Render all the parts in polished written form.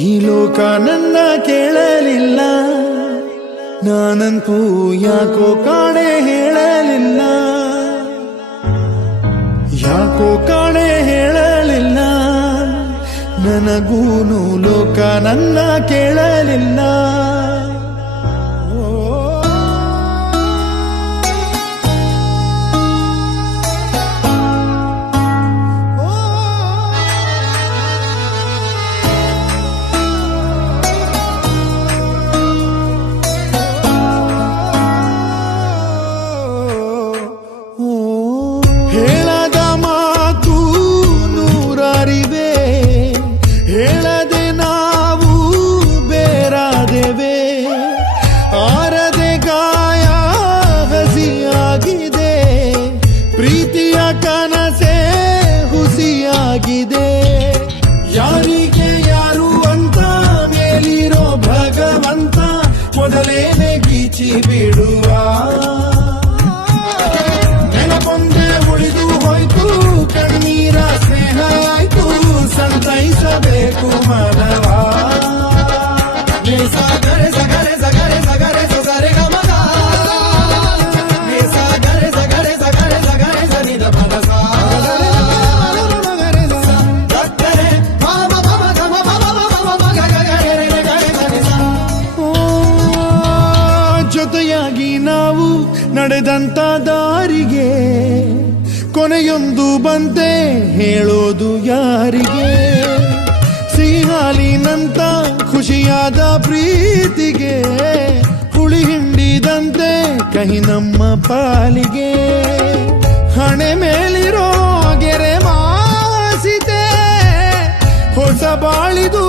ಈ ಲೋಕ ನನ್ನ ಕೇಳಲಿಲ್ಲ, ನಾನಂತೂ ಯಾಕೋ ಕಾಣೆ ಹೇಳಲಿಲ್ಲ, ಯಾಕೋ ಕಾಣೆ ಹೇಳಲಿಲ್ಲ, ನನಗೂನು ಲೋಕ ನನ್ನ ಕೇಳಲಿಲ್ಲ. ಹೇಳದ ಮಾತು ನೂರಾರಿವೆ, ಹೇಳದೆ ನಾವು ಬೇರಾದೆವೆ, ಆರದೆ ಗಾಯ ಹಸಿಯಾಗಿದೆ, ಪ್ರೀತಿಯ ಕನಸೆ ಹುಸಿಯಾಗಿದೆ. ಯಾರಿಗೆ ಯಾರು ಅಂತ ಮೇಲಿರೋ ಭಗವಂತ ಮೊದಲೇನೆ ಗೀಚಿ ಬಿಡುವ. ಕಣ್ಣೀರ ಸ್ನೇಹ ಆಯ್ತು, ಸಂತೈಸಬೇಕು ಮನವ. ಸಾಗರೆ ಸಗರೆ ಸಗರೆ ಸಗರೆ ಸಗರೆ ಗಮಗ, ಸಾಗರೆ ಸಗರೆ ಸಗರೆ ಸಗರೆ ಸನಿದ ಪದ ಜೊತೆಯಾಗಿ ನಾವು ನಡೆದಂತ ದಾರಿಗೆ ಕೊನೆಯೊಂದು ಬಂತೆ ಹೇಳೋದು ಯಾರಿಗೆ. ಸಿಹಿಹಾಲಿನಂತ ಖುಷಿಯಾದ ಪ್ರೀತಿಗೆ ಹುಳಿ ಹಿಂಡಿದಂತೆ ಕಹಿ ನಮ್ಮ ಪಾಲಿಗೆ. ಹಣೆ ಮೇಲಿರೋ ಗೆರೆ ಮಾಸಿತೆ, ಹೊಸ ಬಾಳಿದು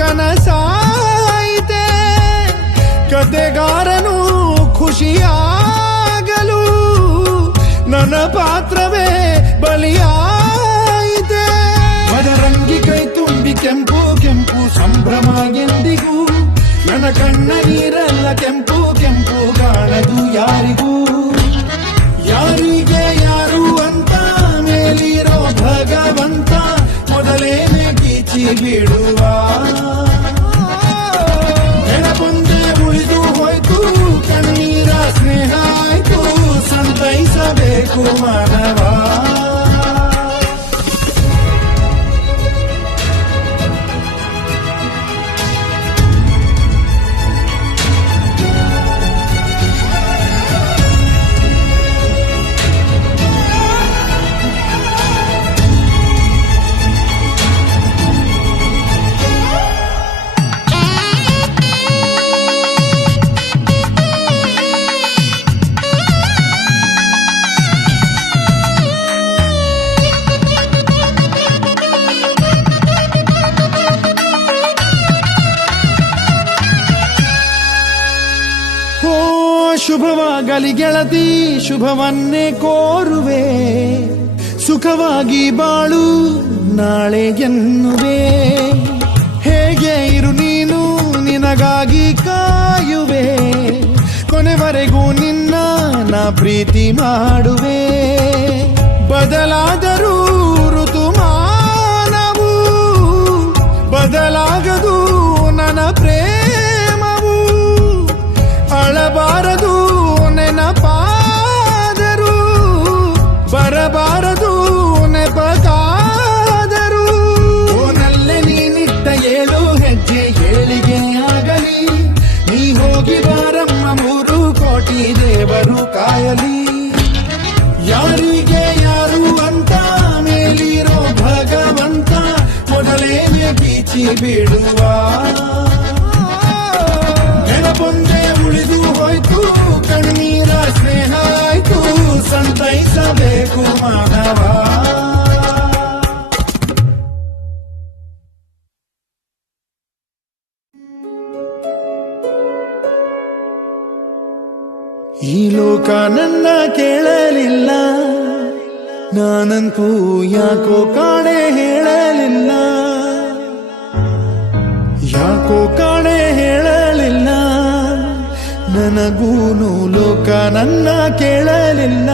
ಕನಸಾಯಿತೆ. ಕತೆಗಾರನು ಖುಷಿಯಾಗಲು ನನ್ನ ಪಾತ್ರವೇ ಬಲಿಯಾಯಿತೆ. ಮದರಂಗಿ ಕೈ ತುಂಬಿ ಕೆಂಪು ಕೆಂಪು ಸಂಭ್ರಮ ಎಂದಿಗೂ, ನನ್ನ ಕಣ್ಣ ನೀರೆಲ್ಲ ಕೆಂಪು ಕೆಂಪು ಕಾಣದು ಯಾರಿಗೂ. ಯಾರಿಗೆ ಯಾರು ಅಂತ ಮೇಲಿರೋ ಭಗವಂತ ಮೊದಲೇನೆ ಗೀಚಿ ಬಿಡುವ. ನೆನಪೊಂದೆ ಉಳಿದು ಹೋಯ್ತು, ಕಣ್ಣೀರ ಸ್ನೇಹ ಆಯ್ತು, ಸಂತೈಸಬೇಕು ಮಾನವ. ಶುಭವಾಗಲಿ ಗೆಳತಿ, ಶುಭವನ್ನೇ ಕೋರುವೆ, ಸುಖವಾಗಿ ಬಾಳು ನಾಳೆ ಎನ್ನುವೆ. ಹೇಗೆ ಇರು ನೀನು, ನಿನಗಾಗಿ ಕಾಯುವೆ, ಕೊನೆವರೆಗೂ ನಿನ್ನ ನಾ ಪ್ರೀತಿ ಮಾಡುವೆ. ಬದಲಾದರೂ ಋತುಮಾನವು ಬದಲಾಗದು ನನ್ನ ಪ್ರೇಮವು. ಅಳಬಾರದು ನೆನಪಾದರು, ಬರಬಾರದು ನೆಪಕಾದರು. ಓನಲ್ಲೇ ನೀನಿಟ್ಟ 7 ಹೆಜ್ಜೆ ಏಳಿಗೆ ಆಗಲಿ, ನೀ ಹೋಗಿ ಬಾರಮ್ಮ 3 ಕೋಟಿ ದೇವರು ಕಾಯಲಿ. ಯಾರಿಗೆ ಯಾರು ಅಂತ ಮೇಲಿರೋ ಭಗವಂತ ಮೊದಲೇನೆ ಗೀಚಿ ಬಿಡುವ. ನೆನಪೊಂದೆ ಉಳಿದು ಹೋಯ್ತು, ಕಣ್ಣೀರ ಸ್ನೇಹ ಆಯ್ತು, ಸಂತೈಸಬೇಕು ಮಾನವ. ಈ ಲೋಕ ನನ್ನ ಕೇಳಲಿಲ್ಲ, ನಾನಂತೂ ಯಾಕೋ ಕಾಣೆ ಹೇಳಲಿಲ್ಲ, ಯಾಕೋ ಕಾಣೆ ಹೇಳಲಿಲ್ಲ, ನನಗೂನು ಲೋಕ ನನ್ನ ಕೇಳಲಿಲ್ಲ.